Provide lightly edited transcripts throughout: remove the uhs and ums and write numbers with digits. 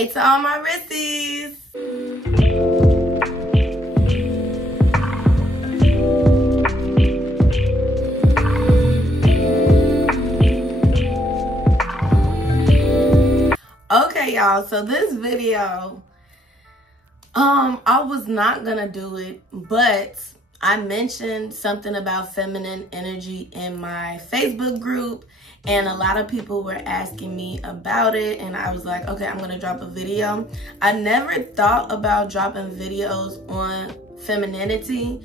Hey to all my wristies. Okay, y'all, so this video, I was not gonna do it, but I mentioned something about feminine energy in my Facebook group, and a lot of people were asking me about it, and I was like, okay, I'm gonna drop a video. I never thought about dropping videos on femininity,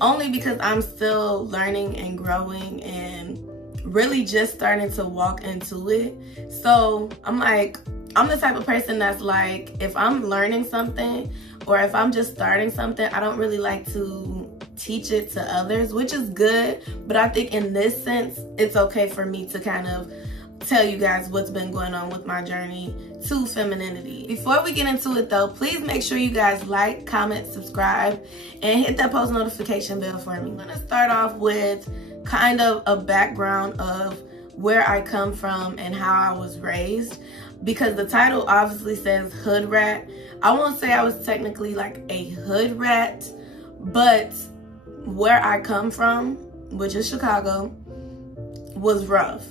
only because I'm still learning and growing and really just starting to walk into it. So I'm like, I'm the type of person that's like, if I'm learning something or if I'm just starting something, I don't really like to teach it to others, which is good. But I think in this sense, it's okay for me to kind of tell you guys what's been going on with my journey to femininity. Before we get into it though, please make sure you guys like, comment, subscribe, and hit that post notification bell for me. I'm gonna start off with kind of a background of where I come from and how I was raised, because the title obviously says hood rat. I won't say I was technically like a hood rat, but where I come from, which is Chicago, was rough.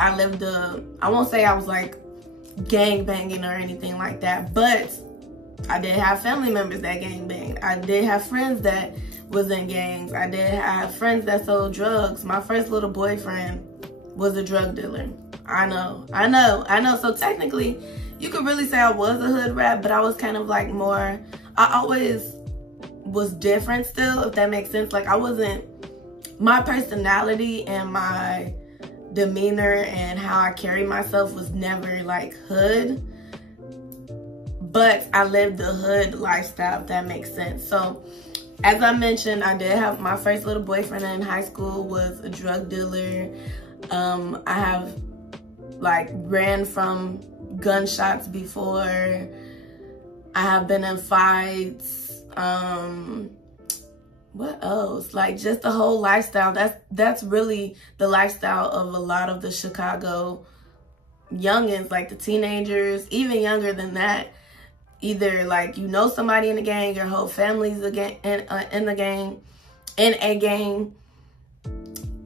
I won't say I was like gang banging or anything like that, but I did have family members that gang banged. I did have friends that was in gangs. I did have friends that sold drugs. My first little boyfriend was a drug dealer. I know. So technically, you could really say I was a hood rat, but I was kind of like more, I always was different still, if that makes sense. Like I wasn't, my personality and my demeanor and how I carry myself was never like hood, but I lived the hood lifestyle, if that makes sense. So as I mentioned, I did have my first little boyfriend in high school was a drug dealer. I have like ran from gunshots before. I have been in fights. What else? Like just the whole lifestyle. That's really the lifestyle of a lot of the Chicago youngins, like the teenagers, even younger than that. Either like you know somebody in the gang, your whole family's in the gang, in a gang.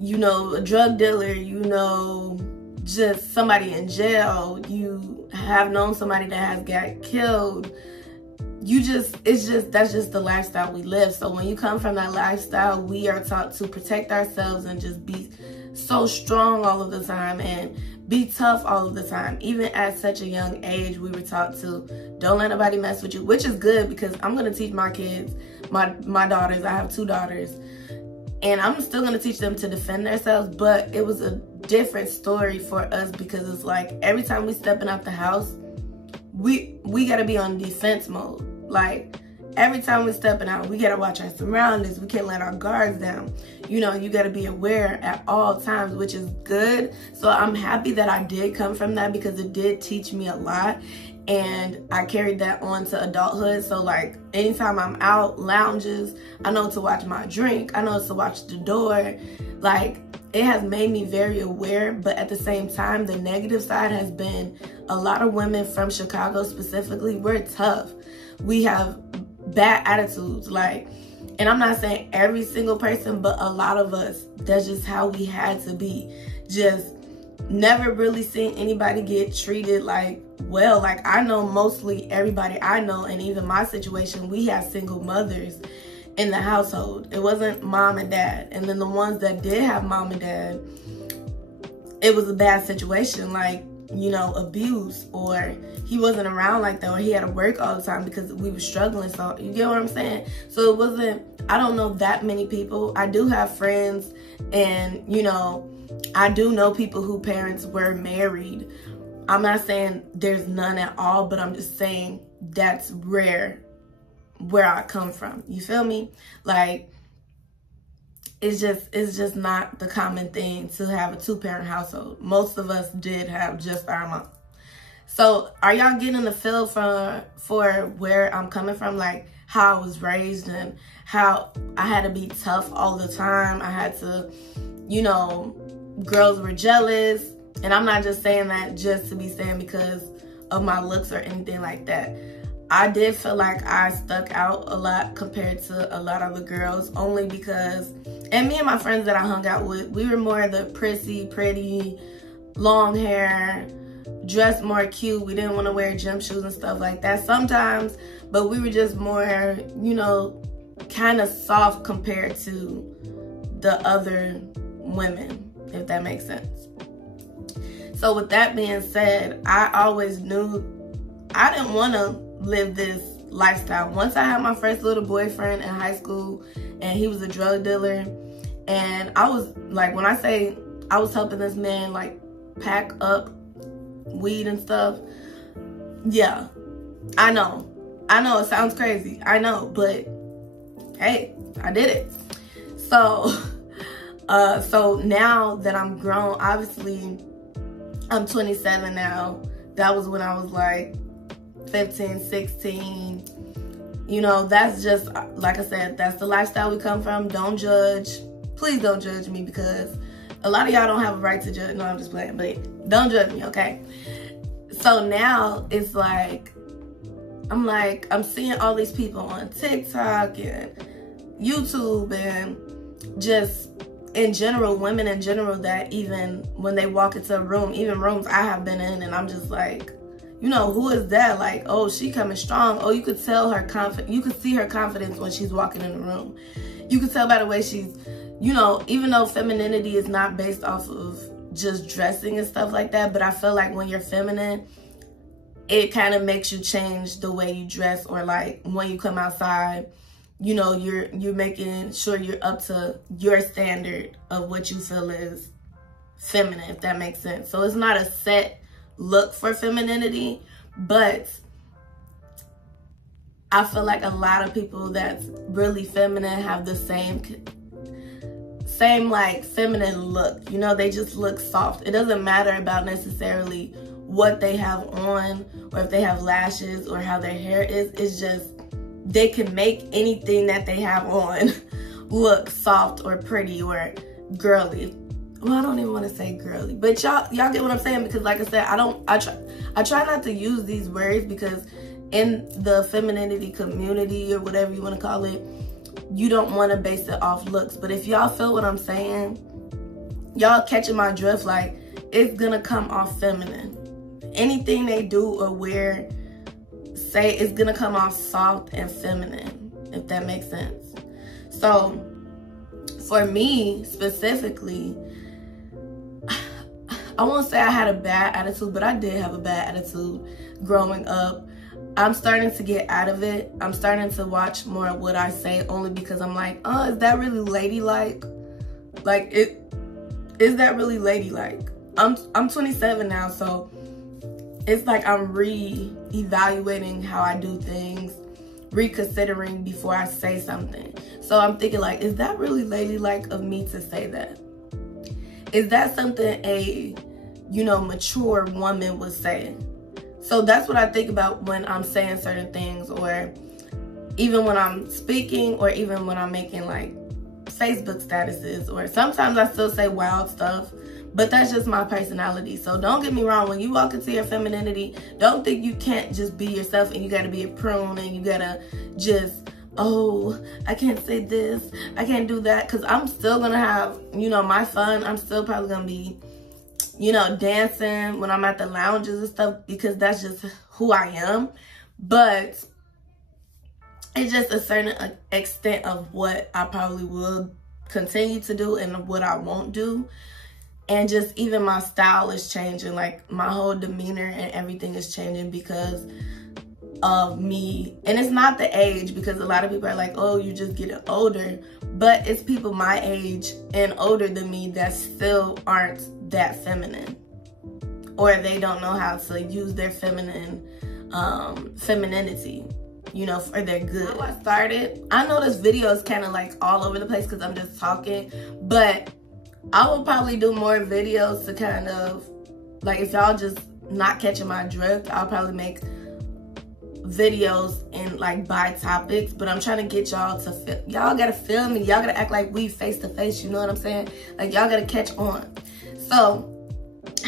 You know a drug dealer. You know just somebody in jail. You have known somebody that has got killed. That's just the lifestyle we live. So when you come from that lifestyle, we are taught to protect ourselves and just be so strong all of the time and be tough all of the time. Even at such a young age, we were taught to don't let nobody mess with you, which is good because I'm gonna teach my kids, my daughters, I have 2 daughters, and I'm still gonna teach them to defend themselves. But it was a different story for us because it's like every time we stepping out the house, we gotta be on defense mode. Like every time we're stepping out, we gotta watch our surroundings. We can't let our guards down. You know, you gotta be aware at all times, which is good. So I'm happy that I did come from that because it did teach me a lot. And I carried that on to adulthood. So like anytime I'm out, lounges, I know to watch my drink. I know to watch the door. Like it has made me very aware, but at the same time, the negative side has been a lot of women from Chicago specifically, we're tough. We have bad attitudes, like, and I'm not saying every single person, but a lot of us, that's just how we had to be. Just never really seen anybody get treated like, well, like I know mostly everybody I know, and even my situation, we had single mothers in the household. It wasn't mom and dad. And then the ones that did have mom and dad, it was a bad situation, like, you know, abuse, or he wasn't around like that, or he had to work all the time because we were struggling. So you get what I'm saying? So it wasn't, I don't know that many people. I do have friends, and you know, I do know people whose parents were married. I'm not saying there's none at all, but I'm just saying that's rare where I come from. You feel me? Like it's just not the common thing to have a 2-parent household. Most of us did have just our mom. So are y'all getting the feel for where I'm coming from? Like how I was raised and how I had to be tough all the time. I had to, you know, girls were jealous. And I'm not just saying that just to be saying because of my looks or anything like that. I did feel like I stuck out a lot compared to a lot of the girls, only because, and me and my friends that I hung out with, we were more the prissy, pretty, long hair, dressed more cute. We didn't want to wear gym shoes and stuff like that sometimes, but we were just more, you know, kind of soft compared to the other women, if that makes sense. So with that being said, I always knew I didn't want to live this lifestyle. Once I had my first little boyfriend in high school, and he was a drug dealer, and I was like, when I say I was helping this man like pack up weed and stuff, yeah, I know it sounds crazy, I know, but hey, I did it. So so now that I'm grown, obviously I'm 27 now. That was when I was like 15, 16. You know, that's just, like I said, that's the lifestyle we come from. Don't judge. Please don't judge me, because a lot of y'all don't have a right to judge. No, I'm just playing, but don't judge me, okay? So now it's like, I'm seeing all these people on TikTok and YouTube and just in general, women in general, that even when they walk into a room, even rooms I have been in, and I'm just like, you know, who is that? Like, oh, she coming strong. Oh, you could tell her you could see her confidence when she's walking in the room. You could tell by the way she's, you know, even though femininity is not based off of just dressing and stuff like that, but I feel like when you're feminine, it kind of makes you change the way you dress, or like when you come outside, you know, you're making sure you're up to your standard of what you feel is feminine, if that makes sense. So it's not a set look for femininity, but I feel like a lot of people that's really feminine have the same like feminine look. You know, they just look soft. It doesn't matter about necessarily what they have on, or if they have lashes, or how their hair is. It's just they can make anything that they have on look soft or pretty or girly. Well, I don't even want to say girly, but y'all get what I'm saying, because like I said, I try not to use these words, because in the femininity community, or whatever you want to call it, you don't want to base it off looks. But if y'all feel what I'm saying, y'all catching my drift, like, it's gonna come off feminine. Anything they do or wear, say, it's gonna come off soft and feminine, if that makes sense. So for me specifically, I won't say I had a bad attitude, but I did have a bad attitude growing up. I'm starting to get out of it. I'm starting to watch more of what I say, only because I'm like, oh, is that really ladylike? Like, is that really ladylike? I'm 27 now, so it's like I'm re-evaluating how I do things, reconsidering before I say something. So I'm thinking, like, is that really ladylike of me to say that? Is that something a, you know, mature woman would say? So that's what I think about when I'm saying certain things, or even when I'm speaking, or even when I'm making like Facebook statuses, or sometimes I still say wild stuff, but that's just my personality. So don't get me wrong, when you walk into your femininity, don't think you can't just be yourself and you gotta be a prune and you gotta just, oh, I can't say this, I can't do that, because I'm still gonna have, you know, my fun. I'm still probably gonna be, you know, dancing when I'm at the lounges and stuff, because that's just who I am. But it's just a certain extent of what I probably will continue to do and what I won't do. And just even my style is changing, like my whole demeanor and everything is changing because of me. And it's not the age, because a lot of people are like, oh, you just getting older, but it's people my age and older than me that still aren't that feminine, or they don't know how to use their femininity, you know, for their good. How I started, I know this video is kind of like all over the place because I'm just talking, but I will probably do more videos to kind of, like, if y'all just not catching my drift, I'll probably make videos in like by topics. But I'm trying to get y'all to feel, y'all gotta feel me, y'all gotta act like we face to face, you know what I'm saying? Like, y'all gotta catch on. So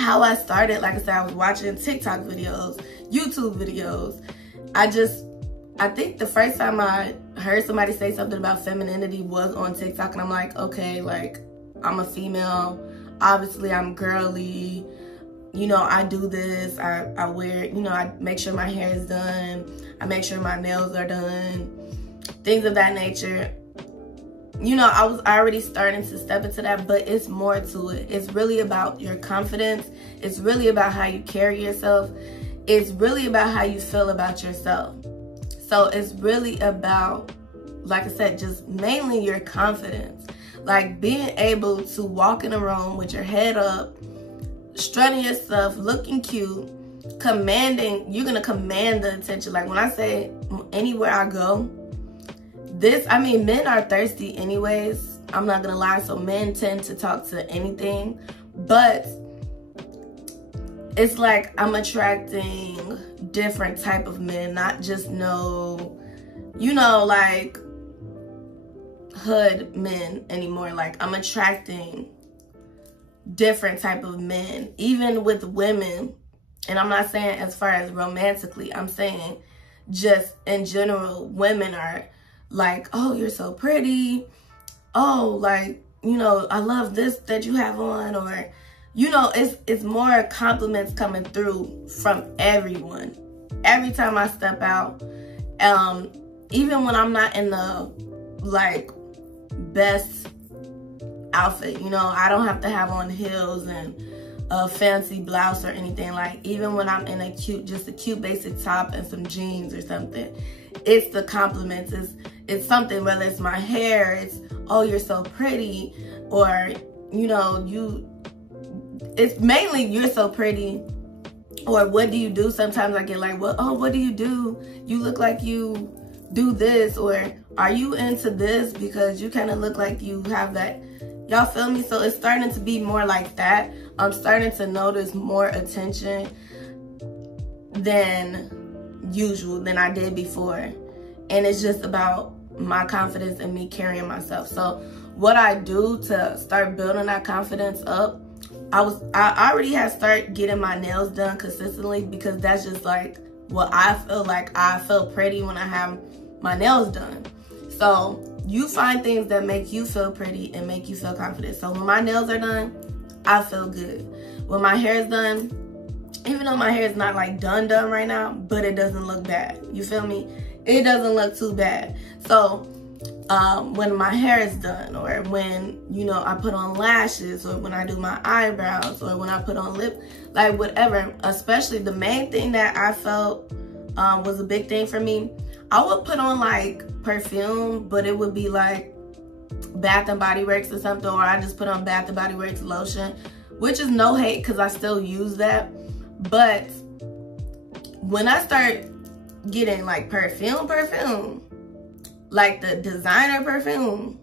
how I started, like I said, I was watching TikTok videos, YouTube videos. I think the first time I heard somebody say something about femininity was on TikTok, and I'm like, okay, like, I'm a female, obviously I'm girly, you know, I do this, I wear, you know, I make sure my hair is done, I make sure my nails are done, things of that nature. You know, I was already starting to step into that, but it's more to it. It's really about your confidence. It's really about how you carry yourself. It's really about how you feel about yourself. So it's really about, like I said, just mainly your confidence. Like being able to walk in a room with your head up, strutting your stuff, looking cute, commanding, you're gonna command the attention. Like when I say anywhere I go, men are thirsty anyways, I'm not gonna lie, so men tend to talk to anything, but it's like I'm attracting different type of men, not just like hood men anymore. Like I'm attracting different type of men, even with women. And I'm not saying as far as romantically, I'm saying just in general, women are like, oh, you're so pretty. Oh, like, you know, I love this that you have on. Or, you know, it's more compliments coming through from everyone. Every time I step out, even when I'm not in the, like, best outfit, you know, I don't have to have on heels and a fancy blouse or anything. Like, even when I'm in just a cute basic top and some jeans or something, it's the compliments. It's something, whether it's my hair, it's, oh, you're so pretty, or, you know, it's mainly you're so pretty, or what do you do? Sometimes I get like, well, oh, what do? You look like you do this, or are you into this because you kind of look like you have that, y'all feel me? So it's starting to be more like that. I'm starting to notice more attention than usual, than I did before. And it's just about my confidence and me carrying myself. So what I do to start building that confidence up, I already had started getting my nails done consistently, because that's just like what I feel like. I feel pretty when I have my nails done. So you find things that make you feel pretty and make you feel confident. So when my nails are done, I feel good. When my hair is done, even though my hair is not like done right now, but it doesn't look bad. You feel me? It doesn't look too bad. So when my hair is done, or when, you know, I put on lashes, or when I do my eyebrows, or when I put on lip, like whatever, especially the main thing that I felt was a big thing for me, I would put on like perfume, but it would be like Bath and Body Works or something, or I just put on Bath and Body Works lotion, which is no hate because I still use that. But when I start getting like perfume, like the designer perfume,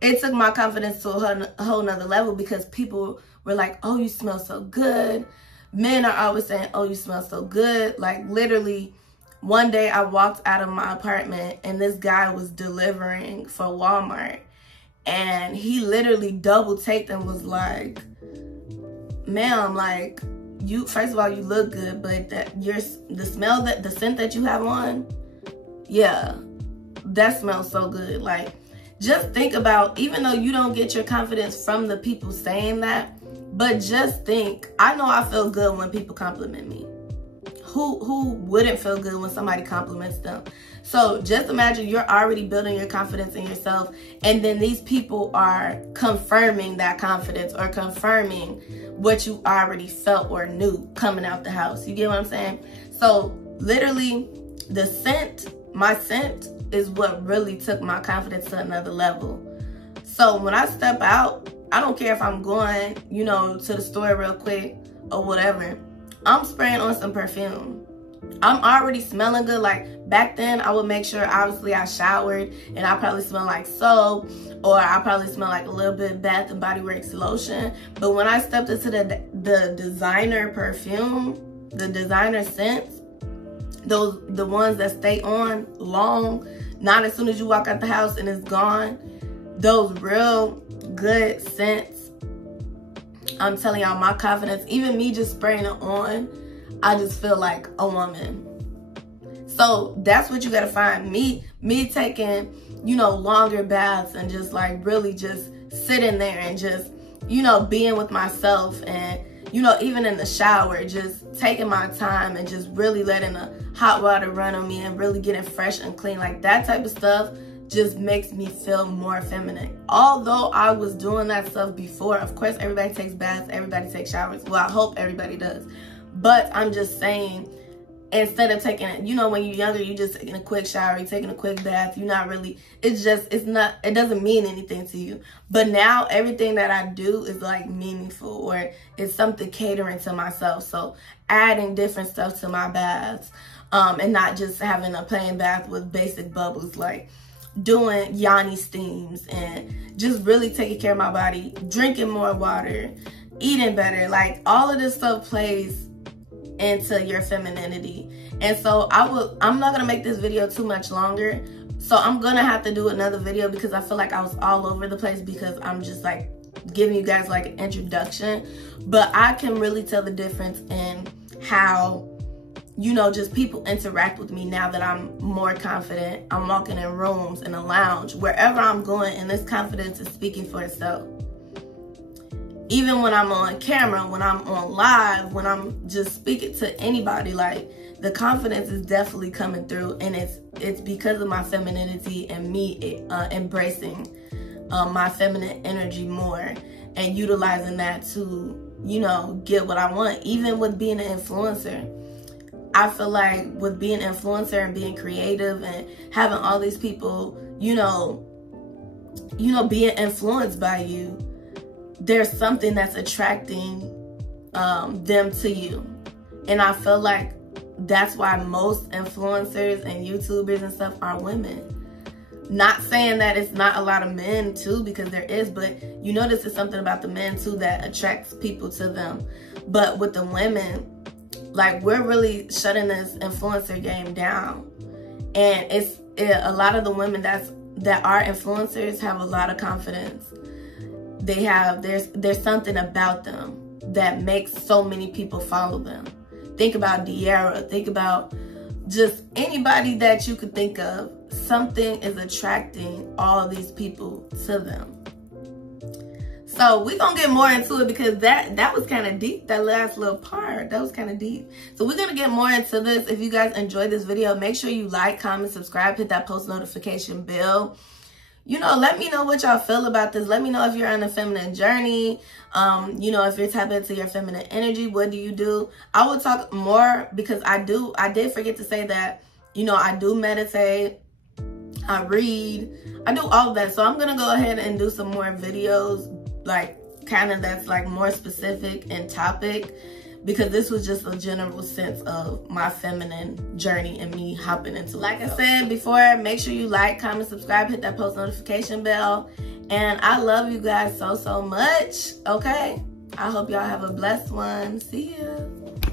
it took my confidence to a whole nother level, because people were like, oh, you smell so good. Men are always saying, oh, you smell so good. Like literally, one day I walked out of my apartment and this guy was delivering for Walmart, and he literally double taked and was like, ma'am, like, you, first of all, you look good, but the scent that you have on, yeah, that smells so good. Like, just think about, even though you don't get your confidence from the people saying that, but just think, I know I feel good when people compliment me. Who wouldn't feel good when somebody compliments them? So just imagine you're already building your confidence in yourself, and then these people are confirming that confidence, or confirming what you already felt or knew coming out the house. You get what I'm saying? So literally, the scent, my scent, is what really took my confidence to another level. So when I step out, I don't care if I'm going, you know, to the store real quick or whatever, I'm spraying on some perfume. I'm already smelling good. Like back then, I would make sure, obviously, I showered, and I probably smell like soap, or I probably smell like a little bit Bath and Body Works lotion. But when I stepped into the designer perfume, the designer scents, the ones that stay on long, not as soon as you walk out the house and it's gone, those real good scents, I'm telling y'all, my confidence, even me just spraying it on, I just feel like a woman. So that's what you gotta find. Me taking, you know, longer baths and just like really just sitting there and just, you know, being with myself, and, you know, even in the shower, just taking my time and just really letting the hot water run on me and really getting fresh and clean. Like that type of stuff just makes me feel more feminine. Although I was doing that stuff before, of course, everybody takes baths, everybody takes showers. Well, I hope everybody does. But I'm just saying, instead of taking it, you know, when you're younger, you just taking a quick shower, you're taking a quick bath, you're not really, it doesn't mean anything to you. But now everything that I do is like meaningful, or it's something catering to myself. So adding different stuff to my baths, and not just having a plain bath with basic bubbles, like doing yoni steams and just really taking care of my body, drinking more water, eating better. Like all of this stuff plays into your femininity. And so I'm not gonna make this video too much longer, so I'm gonna have to do another video because I feel like I was all over the place, because I'm just like giving you guys like an introduction. But I can really tell the difference in how, you know, just people interact with me now that I'm more confident. I'm walking in rooms, in a lounge, wherever I'm going, and this confidence is speaking for itself. Even when I'm on camera, when I'm on live, when I'm just speaking to anybody, like the confidence is definitely coming through, and it's because of my femininity and me embracing my feminine energy more and utilizing that to, you know, get what I want. Even with being an influencer, I feel like with being an influencer and being creative and having all these people, you know, being influenced by you, there's something that's attracting them to you. And I feel like that's why most influencers and YouTubers and stuff are women. Not saying that it's not a lot of men too, because there is, but you notice it's something about the men too that attracts people to them. But with the women, like, we're really shutting this influencer game down. And a lot of the women that are influencers have a lot of confidence. There's something about them that makes so many people follow them. Think about De'Ara. Think about just anybody that you could think of. Something is attracting all these people to them. So we're gonna get more into it, because that was kind of deep. That last little part, that was kind of deep. So we're gonna get more into this. If you guys enjoyed this video, make sure you like, comment, subscribe, hit that post notification bell. You know, let me know what y'all feel about this. Let me know if you're on a feminine journey. You know, if you're tapping into your feminine energy, what do you do? I will talk more, because I did forget to say that, you know, I do meditate, I read, I do all of that. So I'm gonna go ahead and do some more videos, like kind of that's like more specific and topic, because this was just a general sense of my feminine journey and me hopping into it. Like I said before, make sure you like, comment, subscribe, hit that post notification bell. And I love you guys so much, okay? I hope y'all have a blessed one. See ya.